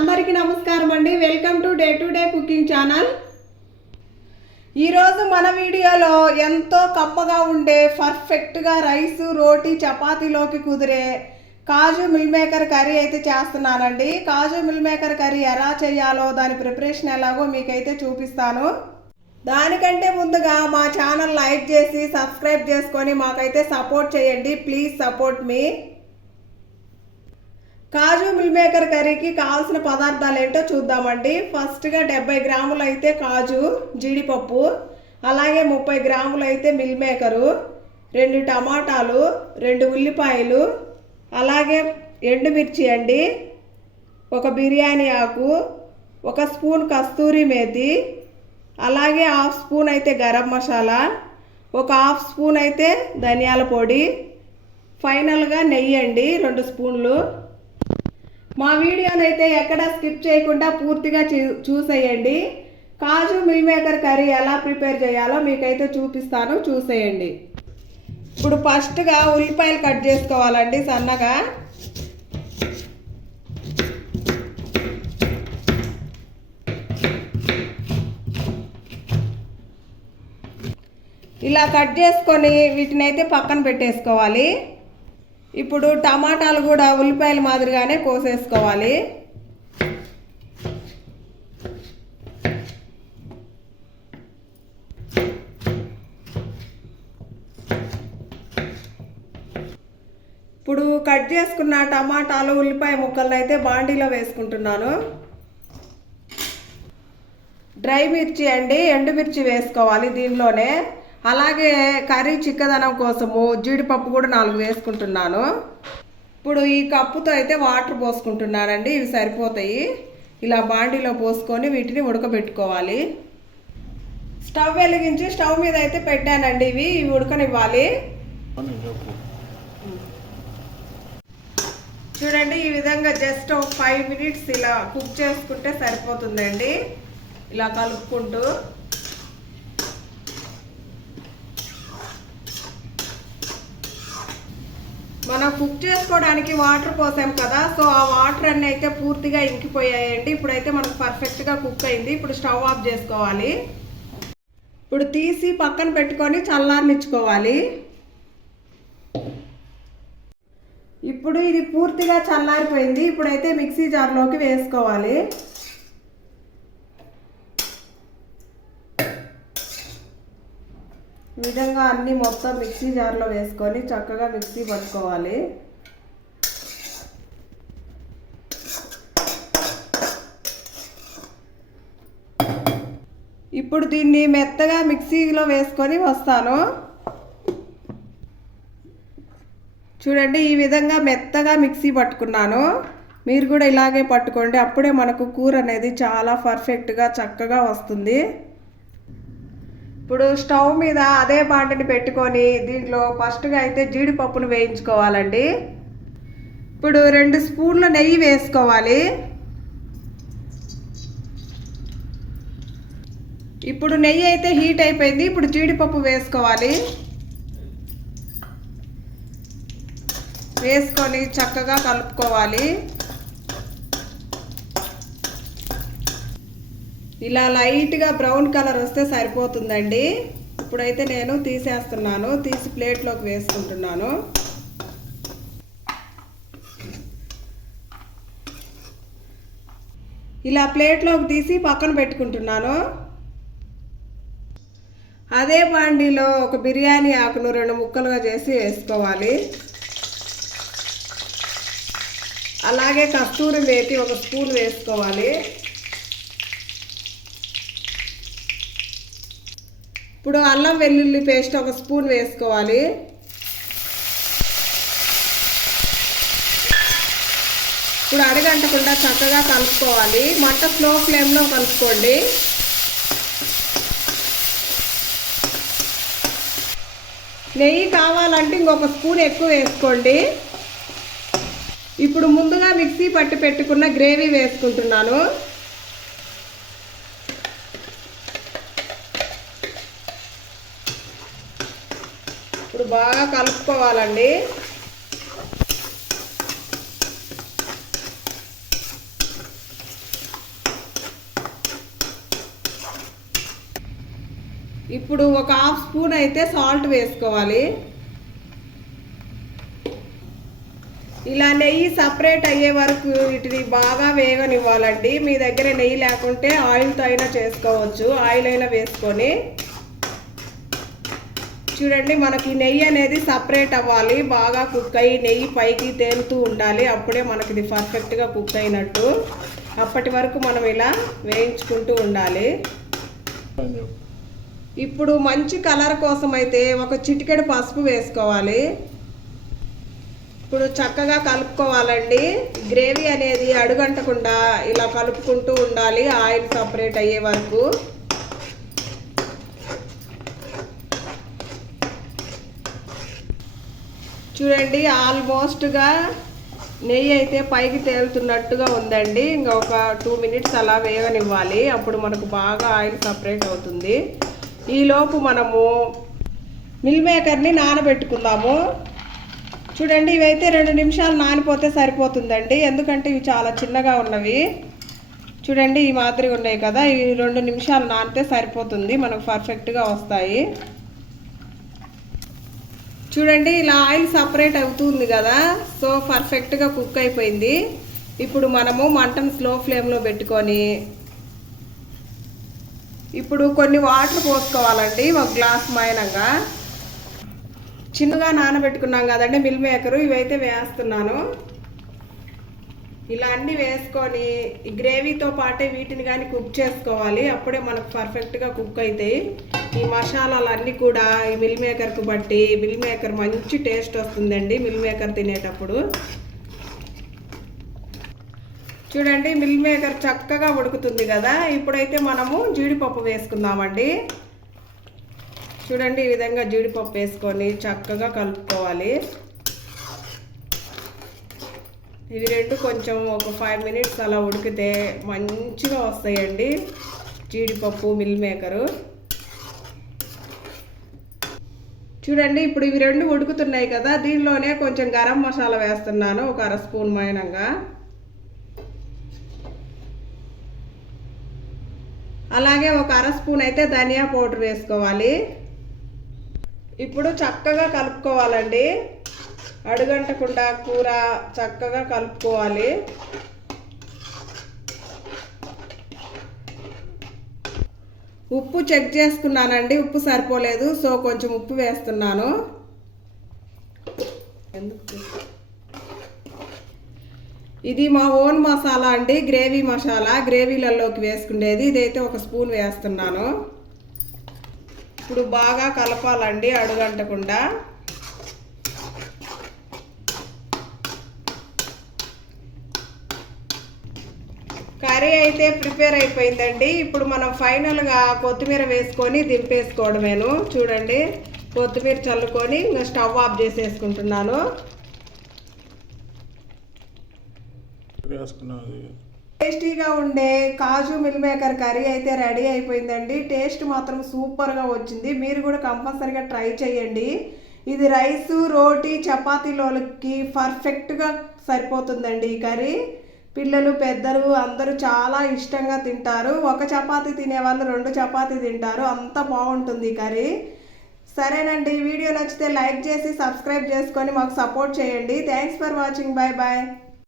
అందరికీ నమస్కారం అండి. Welcome to day cooking channel. ఈరోజు మన వీడియోలో ఎంతో కమ్మగా ఉండే పర్ఫెక్ట్గా రైస్ రోటీ చపాతీలోకి కుదిరే కాజు మిల్ మేకర్ కర్రీ అయితే చేస్తున్నానండి. కాజు మిల్ మేకర్ కర్రీ ఎలా చేయాలో దాని ప్రిపరేషన్ ఎలాగో మీకైతే చూపిస్తాను. దానికంటే ముందుగా మా ఛానల్ లైక్ చేసి సబ్స్క్రైబ్ చేసుకొని మాకైతే సపోర్ట్ చేయండి. Please support me. Kaju meal maker కర్రీకి కావాల్సిన పదార్థాలు ఏంటో చూద్దామండి. ఫస్ట్గా 70 గ్రాములు అయితే కాజు జీడిపప్పు, అలాగే 30 గ్రాములు అయితే మిల్ మేకరు, 2 టమాటాలు, 2 ఉల్లిపాయలు, అలాగే ఎండుమిర్చి అండి, ఒక బిర్యానీ ఆకు, 1 స్పూన్ కస్తూరి మేతి, అలాగే 1/2 స్పూన్ అయితే గరం మసాలా, 1/2 స్పూన్ అయితే ధనియాల పొడి, ఫైనల్గా నెయ్యి అండి 2 స్పూన్లు. మా వీడియోని అయితే ఎక్కడ స్కిప్ చేయకుండా పూర్తిగా చూసేయండి. కాజు మిల్ మేకర్ కర్రీ ఎలా ప్రిపేర్ చేయాలో మీకైతే చూపిస్తాను, చూసేయండి. ఇప్పుడు ఫస్ట్గా ఉల్లిపాయలు కట్ చేసుకోవాలండి సన్నగా. ఇలా కట్ చేసుకొని వీటిని అయితే పక్కన పెట్టేసుకోవాలి. ఇప్పుడు టమాటాలు కూడా ఉల్లిపాయల మాదిరిగానే కోసేసుకోవాలి. ఇప్పుడు కట్ చేసుకున్న టమాటాలు ఉల్లిపాయ ముక్కలను అయితే బాండీలో వేసుకుంటున్నాను. డ్రై మిర్చి అండి, ఎండుమిర్చి వేసుకోవాలి దీనిలోనే. అలాగే కర్రీ చిక్కదనం కోసము జీడిపప్పు కూడా 4 వేసుకుంటున్నాను. ఇప్పుడు ఈ కప్పుతో అయితే వాటర్ పోసుకుంటున్నానండి, ఇవి సరిపోతాయి. ఇలా బాండీలో పోసుకొని వీటిని ఉడకబెట్టుకోవాలి. స్టవ్ వెలిగించి స్టవ్ మీద అయితే పెట్టానండి, ఇవి ఉడకనివ్వాలి. చూడండి, ఈ విధంగా జస్ట్ 5 మినిట్స్ ఇలా కుక్ చేసుకుంటే సరిపోతుందండి. ఇలా కలుపుకుంటూ మనం కుక్ చేసుకోవడానికి వాటర్ పోసాం కదా, సో ఆ వాటర్ అన్నీ అయితే పూర్తిగా ఇంకిపోయాయండి. ఇప్పుడైతే మనకు పర్ఫెక్ట్గా కుక్ అయింది. ఇప్పుడు స్టవ్ ఆఫ్ చేసుకోవాలి. ఇప్పుడు తీసి పక్కన పెట్టుకొని చల్లారనిచ్చుకోవాలి. ఇప్పుడు ఇది పూర్తిగా చల్లారిపోయింది. ఇప్పుడైతే మిక్సీ జార్లోకి వేసుకోవాలి. ఈ విధంగా అన్నీ మొత్తం మిక్సీ జార్లో వేసుకొని చక్కగా మిక్సీ పట్టుకోవాలి. ఇప్పుడు దీన్ని మెత్తగా మిక్సీలో వేసుకొని వస్తాను. చూడండి, ఈ విధంగా మెత్తగా మిక్సీ పట్టుకున్నాను. మీరు కూడా ఇలాగే పట్టుకోండి, అప్పుడే మనకు కూర అనేది చాలా పర్ఫెక్ట్గా చక్కగా వస్తుంది. ఇప్పుడు స్టవ్ మీద అదే బాండని పెట్టుకొని దీంట్లో ఫస్ట్గా అయితే జీడిపప్పును వేయించుకోవాలండి. ఇప్పుడు 2 స్పూన్ల నెయ్యి వేసుకోవాలి. ఇప్పుడు నెయ్యి అయితే హీట్ అయిపోయింది. ఇప్పుడు జీడిపప్పు వేసుకోవాలి. వేసుకొని చక్కగా కలుపుకోవాలి. ఇలా లైట్గా బ్రౌన్ కలర్ వస్తే సరిపోతుందండి. ఇప్పుడైతే నేను తీసేస్తున్నాను, తీసి ప్లేట్లోకి వేసుకుంటున్నాను. ఇలా ప్లేట్లోకి తీసి పక్కన పెట్టుకుంటున్నాను. అదే బాండీలో ఒక బిర్యానీ ఆకును 2 ముక్కలుగా చేసి వేసుకోవాలి. అలాగే కస్తూరి మేతి 1 స్పూన్ వేసుకోవాలి. ఇప్పుడు అల్లం వెల్లుల్లి పేస్ట్ 1 స్పూన్ వేసుకోవాలి. ఇప్పుడు అడగంటకుండా చక్కగా కలుపుకోవాలి. మంట స్లో ఫ్లేమ్లో కలుపుకోండి. నెయ్యి కావాలంటే ఇంకొక స్పూన్ ఎక్కువ వేసుకోండి. ఇప్పుడు ముందుగా మిక్సీ పట్టి పెట్టుకున్న గ్రేవీ వేసుకుంటున్నాను. ఇప్పుడు బాగా కలుపుకోవాలండి. ఇప్పుడు ఒక హాఫ్ స్పూన్ అయితే సాల్ట్ వేసుకోవాలి. ఇలా నెయ్యి సపరేట్ అయ్యే వరకు వీటిని బాగా వేగనివ్వాలండి. మీ దగ్గర నెయ్యి లేకుంటే ఆయిల్తో అయినా చేసుకోవచ్చు, ఆయిల్ అయినా వేసుకొని. చూడండి, మనకి నెయ్యి అనేది సపరేట్ అవ్వాలి, బాగా కుక్ అయ్యి నెయ్యి పైకి తేలుతూ ఉండాలి. అప్పుడే మనకి ఇది పర్ఫెక్ట్గా కుక్ అయినట్టు. అప్పటి వరకు మనం ఇలా వేయించుకుంటూ ఉండాలి. ఇప్పుడు మంచి కలర్ కోసం అయితే ఒక చిటికెడు పసుపు వేసుకోవాలి. ఇప్పుడు చక్కగా కలుపుకోవాలండి. గ్రేవీ అనేది అడుగంటకుండా ఇలా కలుపుకుంటూ ఉండాలి ఆయిల్ సపరేట్ అయ్యే వరకు. చూడండి, ఆల్మోస్ట్గా నెయ్యి అయితే పైకి తేలుతున్నట్టుగా ఉందండి. ఇంకా ఒక 2 మినిట్స్ అలా వేగనివ్వాలి. అప్పుడు మనకు బాగా ఆయిల్ సపరేట్ అవుతుంది. ఈలోపు మనము మిల్ మేకర్ని నానబెట్టుకుందాము. చూడండి, ఇవైతే 2 నిమిషాలు నానిపోతే సరిపోతుందండి. ఎందుకంటే ఇవి చాలా చిన్నగా ఉన్నవి. చూడండి, ఈ మాదిరిగా ఉన్నాయి కదా, ఇవి 2 నిమిషాలు నానితే సరిపోతుంది, మనకు పర్ఫెక్ట్గా వస్తాయి. చూడండి, ఇలా ఆయిల్ సపరేట్ అవుతుంది కదా, సో పర్ఫెక్ట్గా కుక్ అయిపోయింది. ఇప్పుడు మనము మంటను స్లో ఫ్లేమ్లో పెట్టుకొని ఇప్పుడు కొన్ని వాటర్ పోసుకోవాలండి. ఒక గ్లాస్ మైనంగా చిన్నగా నానబెట్టుకున్నాం కదండి మిల్ మేకరు, ఇవైతే వేస్తున్నాను. ఇలా అన్నీ వేసుకొని ఈ గ్రేవీతో పాటే వీటిని కానీ కుక్ చేసుకోవాలి. అప్పుడే మనకు పర్ఫెక్ట్గా కుక్ అవుతాయి. ఈ మసాలాలన్నీ కూడా ఈ మిల్ మేకర్కు బట్టి మిల్ మేకర్ మంచి టేస్ట్ వస్తుందండి మిల్ మేకర్ తినేటప్పుడు. చూడండి, మిల్ మేకర్ చక్కగా ఉడుకుతుంది కదా. ఇప్పుడైతే మనము జీడిపప్పు వేసుకుందామండి. చూడండి, ఈ విధంగా జీడిపప్పు వేసుకొని చక్కగా కలుపుకోవాలి. ఇవి రెండు కొంచెం ఒక 5 మినిట్స్ అలా ఉడికితే మంచిగా వస్తాయండి జీడిపప్పు మిల్ మేకరు. చూడండి, ఇప్పుడు ఇవి రెండు ఉడుకుతున్నాయి కదా, దీనిలోనే కొంచెం గరం మసాలా వేస్తున్నాను, ఒక 1/2 స్పూన్ మైనంగా. అలాగే ఒక 1/2 స్పూన్ అయితే ధనియా పౌడర్ వేసుకోవాలి. ఇప్పుడు చక్కగా కలుపుకోవాలండి. అడుగంటకుండా కూర చక్కగా కలుపుకోవాలి. ఉప్పు చెక్ చేసుకున్నానండి, ఉప్పు సరిపోలేదు, సో కొంచెం ఉప్పు వేస్తున్నాను. ఇది మా ఓన్ మసాలా అండి, గ్రేవీ మసాలా, గ్రేవీలలోకి వేసుకునేది. ఇదైతే 1 స్పూన్ వేస్తున్నాను. ఇప్పుడు బాగా కలపాలండి అడుగంటకుండా. కర్రీ అయితే ప్రిపేర్ అయిపోయిందండి. ఇప్పుడు మనం ఫైనల్గా కొత్తిమీర వేసుకొని దింపేసుకోవడమేను. చూడండి, కొత్తిమీర చల్లుకొని ఇంకా స్టవ్ ఆఫ్ చేసేసుకుంటున్నాను. టేస్టీగా ఉండే కాజు మిల్ మేకర్ కర్రీ అయితే రెడీ అయిపోయిందండి. టేస్ట్ మాత్రం సూపర్గా వచ్చింది. మీరు కూడా కంపల్సరీగా ట్రై చేయండి. ఇది రైసు, రోటీ, చపాతీలోకి పర్ఫెక్ట్గా సరిపోతుందండి ఈ కర్రీ. పిల్లలు, పెద్దలు అందరూ చాలా ఇష్టంగా తింటారు. ఒక చపాతీ తినేవాళ్ళు 2 చపాతీ తింటారు, అంత బాగుంటుంది ఈ కర్రీ. సరేనండి, వీడియో నచ్చితే లైక్ చేసి సబ్స్క్రైబ్ చేసుకొని మాకు సపోర్ట్ చేయండి. Thanks for watching. Bye bye.